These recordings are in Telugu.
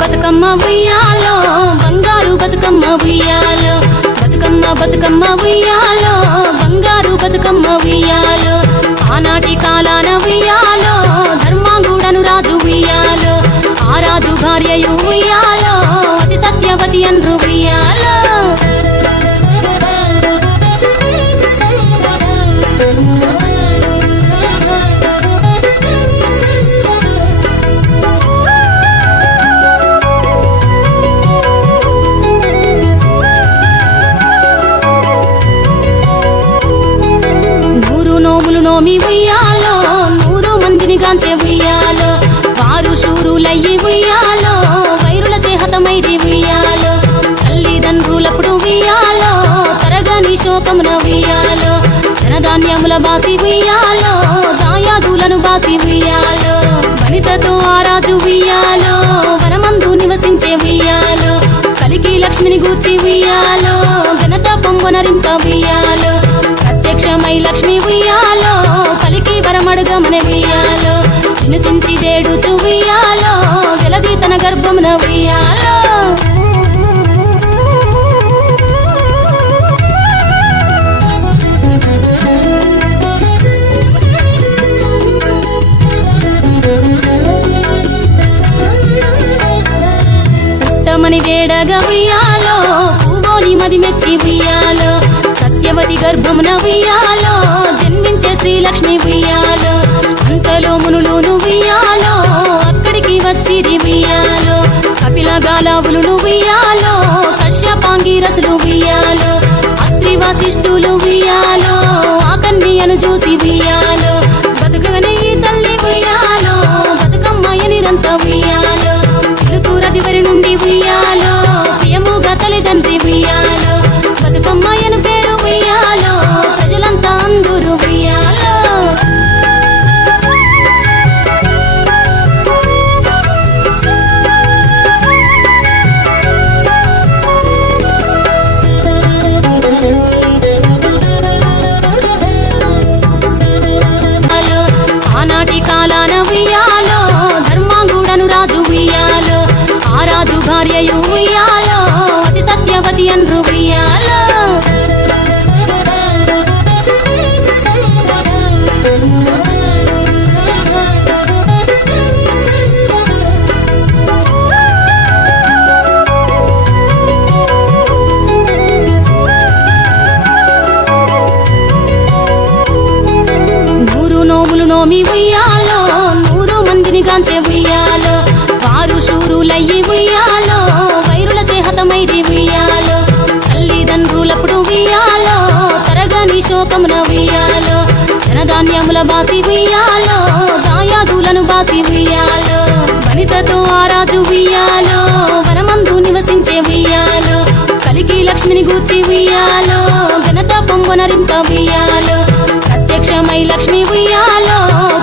బతుకమ్మ ఉయ్యాలో బంగారు బతుకమ్మ ఉయ్యాలో బతుకమ్మ బతుకమ్మ ఉయ్యాలో బంగారు బతుకమ్మ ఉయ్యాలో ఆనాటి కాలాన ఉయ్యాలో ధర్మాంగుడను రాజు ఉయ్యాలో ఆ రాజు భార్యయు ఉయ్యాలో అతి సత్యవతి అన్రు ఉయ్యాలో నోమి ఉయ్యాలో 100 మందిని గాంచే ఉయ్యాలో వారు శూరులయ్యి ఉయ్యాలో వైరుల చేహతమైరి ఉయ్యాలో తల్లిదండ్రులప్పుడు ఉయ్యాలో తరగని శోకమున ఉయ్యాలో ధనధాన్యముల బాసి ఉయ్యాలో దాయాదులను బాసి ఉయ్యాలో వనితతో ఆ రాజు ఉయ్యాలో వనమందు నివసించే ఉయ్యాలో కలికి లక్ష్మిని గూర్చి ఉయ్యాలో ఘనత పొంగొనరింప ఉయ్యాలో ప్రత్యక్షమై లక్ష్మి ఉయ్యాలో కలికి వరమడుగమని ఉయ్యాలో వినుతించి వేడుచు ఉయ్యాలో జలది తన గర్భమున ఉయ్యాలో పుట్టమని వేడగా ఉయ్యాలో పూవోని మది మెచ్చి ఉయ్యాలో సత్యవతి గర్భమున ఉయ్యాలో జన్మించే శ్రీలక్ష్మి ఉయ్యాలో అంతలో మునులును ఉయ్యాలో అక్కడికి వచ్చిరి ఉయ్యాలో కపిల గాలావులును ఉయ్యాలో కశ్యపాంగిరసులు ఉయ్యాలో అత్రి వశిష్ఠులు ఉయ్యాలో ఆ కన్యను చూసి ఉయ్యాలో బతుకగనే ఈ తల్లి ఉయ్యాలో బతుకమ్మయ్య నిరంత ఉయ్యాలో చిలుకూరదివరి నుండి ఉయ్యాలో ప్రియముగా తల్లిదండ్రి ఉయ్యాలో బతుకమ్మయ్యను పేరు ఉయ్యాలో ప్రజలంతా అందరూ ఉయ్యాలో ఆనాటి కాలాన ఉయ్యాలో ధర్మాంగుడను రాజు ఉయ్యాలో ఆ రాజు భార్యయు ఉయ్యాలో అతి సత్యవతి అన్రు ఉయ్యాలో నోమి ఉయ్యాలో 100 మందిని గాంచే ఉయ్యాలో వారు శూరులయ్యి ఉయ్యాలో వైరుల చేహతమైరి ఉయ్యాలో తల్లిదండ్రులప్పుడు ఉయ్యాలో తరగని శోకమున ఉయ్యాలో ధనధాన్యముల బాసి ఉయ్యాలో దాయాదులను బాసి ఉయ్యాలో వనితతో ఆ రాజు ఉయ్యాలో వనమందు నివసించే ఉయ్యాలో కలికి లక్ష్మిని గూర్చి ఉయ్యాలో ఘనత పొంగొనరింప ఉయ్యాలో ప్రత్యక్షమై లక్ష్మి ఉయ్యాలో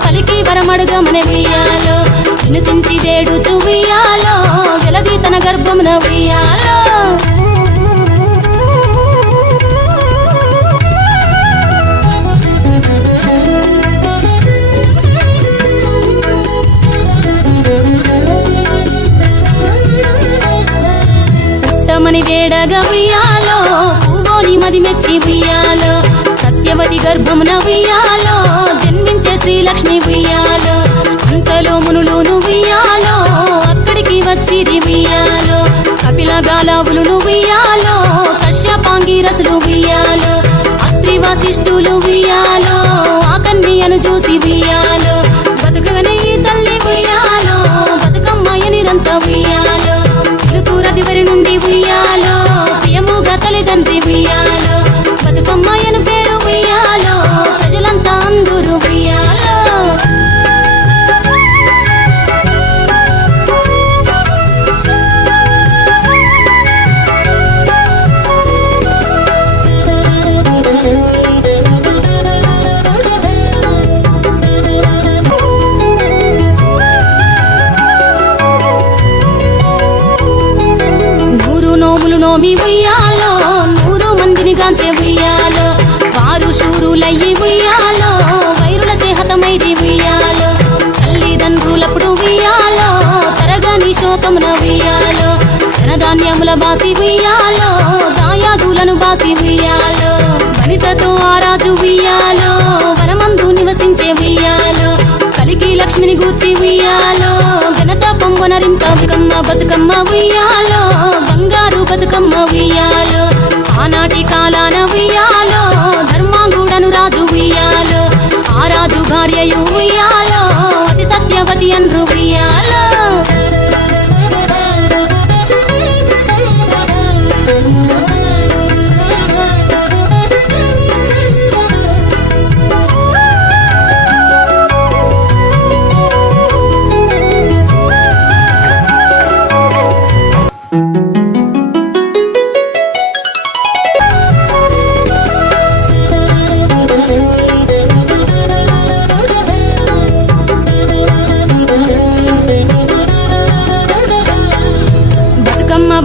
కలికి వరమడుగమని ఉయ్యాలో వినుతించి వేడుచు ఉయ్యాలో జలది తన గర్భమున ఉయ్యాలో పుట్టమని వేడగా ఉయ్యాలో పూవోని మది మెచ్చి ఉయ్యాలో సత్యవతి గర్భమున ఉయ్యాలో జన్మించే శ్రీలక్ష్మి ఉయ్యాలో అంతలో మునులును ఉయ్యాలో అక్కడికి వచ్చిరి ఉయ్యాలో కపిల గాలావులును ఉయ్యాలో కశ్యపాంగిరసులు ఉయ్యాలో అత్రి వశిష్ఠులు ఉయ్యాలో ఆ కన్యను చూసి ఉయ్యాలో బతుకగనే ఈ తల్లి ఉయ్యాలో బతుకమ్మయ్య నిరంత ఉయ్యాలో చిలుకూరదివరి నుండి ఉయ్యాలో ప్రియముగా తల్లిదండ్రి ఉయ్యాలో బతుకమ్మయ్యను పేరు ఉయ్యాలో ప్రజలంతా అందరూ ఉయ్యాలో పాడే ఉయ్యాలో వారు శూరులయ్యి ఉయ్యాలో వైరుల చేహతమైది ఉయ్యాలో తల్లిదండ్రులప్పుడు ఉయ్యాలో తరగని శోకమున ఉయ్యాలో ధనధాన్యముల బాసి ఉయ్యాలో దాయాదులను బాసి ఉయ్యాలో వనితతో ఆరాజు ఉయ్యాలో వనమందు నివసించే ఉయ్యాలో కలికి లక్ష్మిని గూర్చి ఉయ్యాలో ఘనత పొంగొనరింప బతుకమ్మ ఉయ్యాలో బంగారు బతుకమ్మ ఉయ్యాలో ఆనాటి కాలాన ఉయ్యాలో ధర్మాంగుడను రాజు ఉయ్యాలో ఆ రాజు భార్యయు ఉయ్యాలో అతి సత్యవతి అన్రు ఉయ్యాలో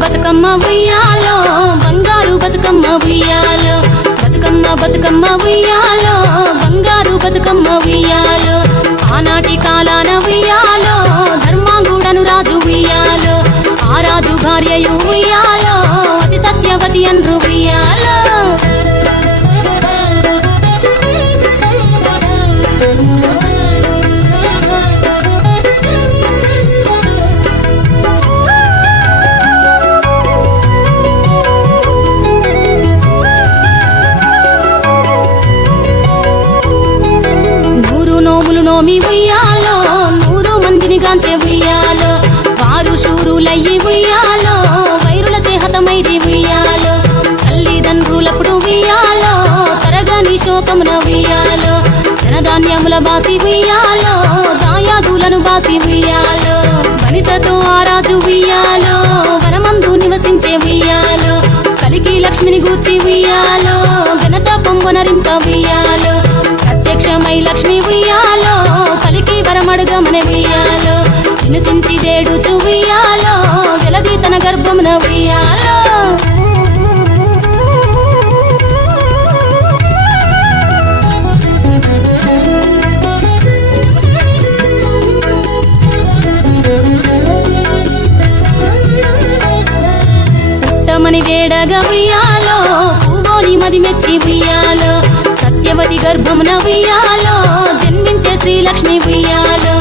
బతుకమ్మ ఉయ్యాలో బంగారు బతుకమ్మ ఉయ్యాలో బతుకమ్మ ఉయ్యాలో బంగారు బతుకమ్మ ఉయ్యాలో ఆనాటి కాలాన ఉయ్యాలో ధర్మాంగుడను రాజు ఉయ్యాలో ఆ రాజు భార్యయు ఉయ్యాలో అతి సత్యవతి అన్రు ఉయ్యాలో నోమి ఉయ్యాలో 100 మందిని గాంచే ఉయ్యాలో వారు శూరులయ్యి ఉయ్యాలో వైరుల చేహతమైది ఉయ్యాలో తల్లిదండ్రులప్పుడు ఉయ్యాలో తరగని శోకమున ఉయ్యాలో ధనధాన్యముల బాసి ఉయ్యాలో దాయాదులను బాసి ఉయ్యాలో వనితతో ఆరాజు ఉయ్యాలో వనమందు నివసించే ఉయ్యాలో కలికి లక్ష్మిని గూర్చి ఉయ్యాలో ఘనత పొంగొనరింప ఉయ్యాలో ప్రత్యక్షమై లక్ష్మి ఉయ్యాలో కలికి వరమడుగమన ఉయ్యాలో వినుతించి వేడుచు ఉయ్యాలో వెలది తన గర్భమున ఉయ్యాలో పుట్టమని వేడగా ఉయ్యాలో పూవోని మది మెచ్చి ఉయ్యాలో సత్యవతి గర్భమున ఉయ్యాలో జన్మించే శ్రీలక్ష్మి ఉయ్యాలో